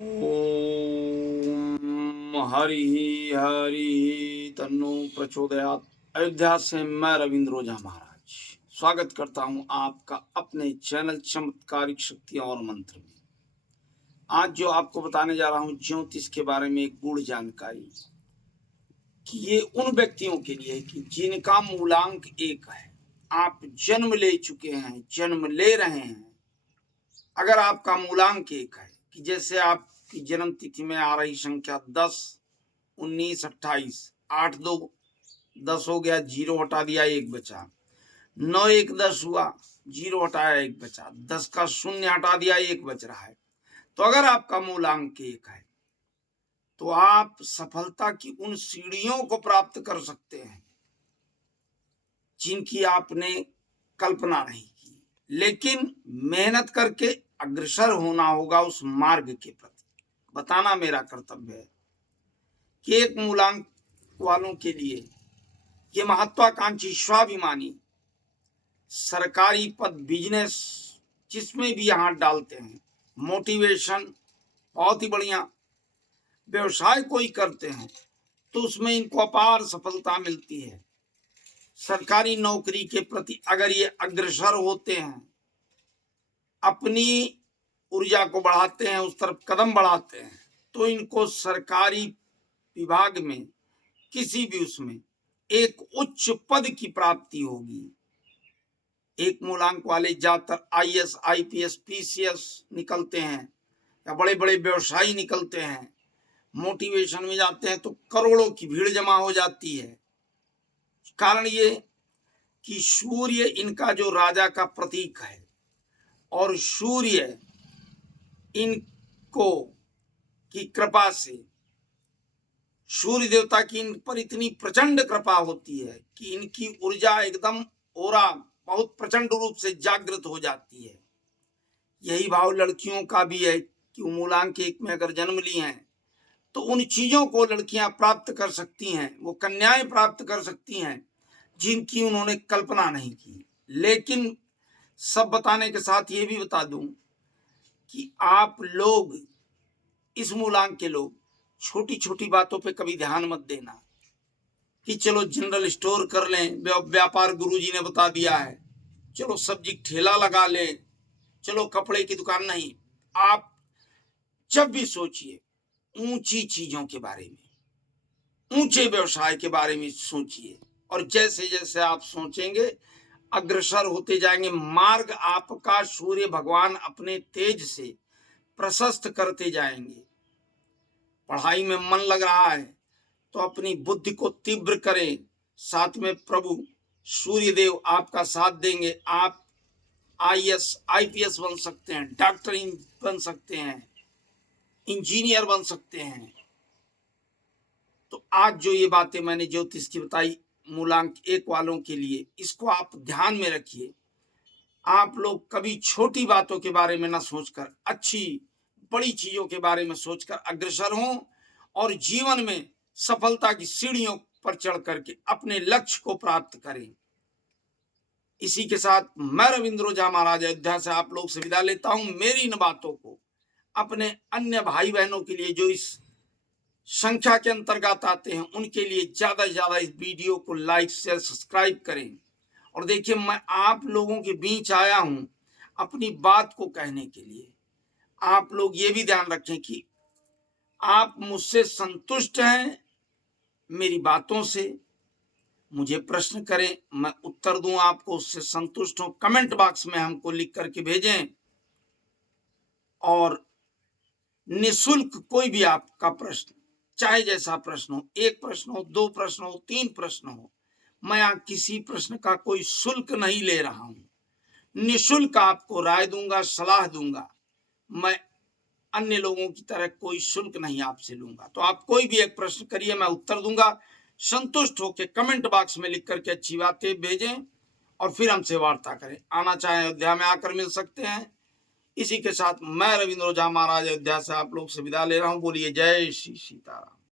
ओम हरि हरि तन्नो प्रचोदयात्। अयोध्या से मैं रविंद्र ओझा महाराज स्वागत करता हूं आपका अपने चैनल चमत्कारिक शक्तियां और मंत्र में। आज जो आपको बताने जा रहा हूं ज्योतिष के बारे में एक गूढ़ जानकारी कि ये उन व्यक्तियों के लिए है कि जिनका मूलांक 1 है। आप जन्म ले चुके हैं, जन्म ले रहे हैं। अगर आपका मूलांक 1 है कि जैसे आपकी जन्म तिथि में आ रही संख्या 10, 19, 28, 8 2 10 हो गया, 0 हटा दिया, 1 बचा। 9 1 10 हुआ, 0 हटाया, 1 बचा। 10 का 0 हटा दिया, 1 बच रहा है। तो अगर आपका मूलांक 1 है तो आप सफलता की उन सीढ़ियों को प्राप्त कर सकते हैं जिनकी आपने कल्पना नहीं की, लेकिन मेहनत करके अग्रसर होना होगा उस मार्ग के प्रति। बताना मेरा कर्तव्य है कि एक मूलांक वालों के लिए ये महत्वाकांक्षी, स्वाभिमानी, सरकारी पद, बिजनेस जिसमें भी हाथ डालते हैं, मोटिवेशन बहुत ही बढ़िया, व्यवसाय कोई करते हैं तो उसमें इनको अपार सफलता मिलती है। सरकारी नौकरी के प्रति अगर ये अग्रसर होते हैं, अपनी ऊर्जा को बढ़ाते हैं, उस तरफ कदम बढ़ाते हैं, तो इनको सरकारी विभाग में किसी भी उसमें एक उच्च पद की प्राप्ति होगी। एक मूलांक वाले ज्यादातर आईएएस, आईपीएस, पीसीएस निकलते हैं या बड़े बड़े व्यवसायी निकलते हैं। मोटिवेशन में जाते हैं तो करोड़ों की भीड़ जमा हो जाती है। कारण ये कि सूर्य इनका जो राजा का प्रतीक है और सूर्य इनको की कृपा से, सूर्य देवता की इन पर इतनी प्रचंड कृपा होती है कि इनकी ऊर्जा एकदम ओरा बहुत प्रचंड रूप से जागृत हो जाती है। यही भाव लड़कियों का भी है कि मूलांक 1 में अगर जन्म ली हैं तो उन चीजों को लड़कियां प्राप्त कर सकती हैं, वो कन्याएं प्राप्त कर सकती हैं जिनकी उन्होंने कल्पना नहीं की। लेकिन सब बताने के साथ ये भी बता दूं कि आप लोग, इस मूलांक के लोग, छोटी छोटी बातों पे कभी ध्यान मत देना कि चलो जनरल स्टोर कर लें, व्यापार गुरुजी ने बता दिया है, चलो सब्जी ठेला लगा लें, चलो कपड़े की दुकान। नहीं, आप जब भी सोचिए ऊंची चीजों के बारे में, ऊंचे व्यवसाय के बारे में सोचिए, और जैसे जैसे आप सोचेंगे अग्रसर होते जाएंगे। मार्ग आपका सूर्य भगवान अपने तेज से प्रशस्त करते जाएंगे। पढ़ाई में मन लग रहा है तो अपनी बुद्धि को तीव्र करें, साथ में प्रभु सूर्य देव आपका साथ देंगे। आप आईएएस, आईपीएस बन सकते हैं, डॉक्टर बन सकते हैं, इंजीनियर बन सकते हैं। तो आज जो ये बातें मैंने ज्योतिष की बताई मूलांक 1 वालों के लिए, इसको आप ध्यान में रखिए। आप लोग कभी छोटी बातों के बारे में ना सोचकर अच्छी बड़ी चीजों के बारे में सोचकर अग्रसर हों और जीवन में सफलता की सीढ़ियों पर चढ़ करके अपने लक्ष्य को प्राप्त करें। इसी के साथ मैं रविंद्र ओझा महाराज अयोध्या से आप लोग से विदा लेता हूं। मेरी इन बातों को अपने अन्य भाई बहनों के लिए जो इस संख्या के अंतर्गत आते हैं उनके लिए ज्यादा से ज्यादा इस वीडियो को लाइक, शेयर, सब्सक्राइब करें। और देखिए, मैं आप लोगों के बीच आया हूं अपनी बात को कहने के लिए। आप लोग ये भी ध्यान रखें कि आप मुझसे संतुष्ट हैं मेरी बातों से। मुझे प्रश्न करें, मैं उत्तर दूं आपको, उससे संतुष्ट हो, कमेंट बॉक्स में हमको लिख करके भेजें। और निःशुल्क कोई भी आपका प्रश्न, चाहे जैसा प्रश्न हो, 1 प्रश्न हो, 2 प्रश्न हो, 3 प्रश्न हो, मैं यहाँ किसी प्रश्न का कोई शुल्क नहीं ले रहा हूं। निःशुल्क आपको राय दूंगा, सलाह दूंगा। मैं अन्य लोगों की तरह कोई शुल्क नहीं आपसे लूंगा। तो आप कोई भी एक प्रश्न करिए, मैं उत्तर दूंगा। संतुष्ट होकर कमेंट बॉक्स में लिख करके अच्छी बातें भेजें और फिर हमसे वार्ता करें। आना चाहें अयोध्या में आकर मिल सकते हैं। इसी के साथ मैं रविंद्र ओझा महाराज अयोध्या से आप लोग से विदा ले रहा हूं। बोलिए जय श्री सीताराम।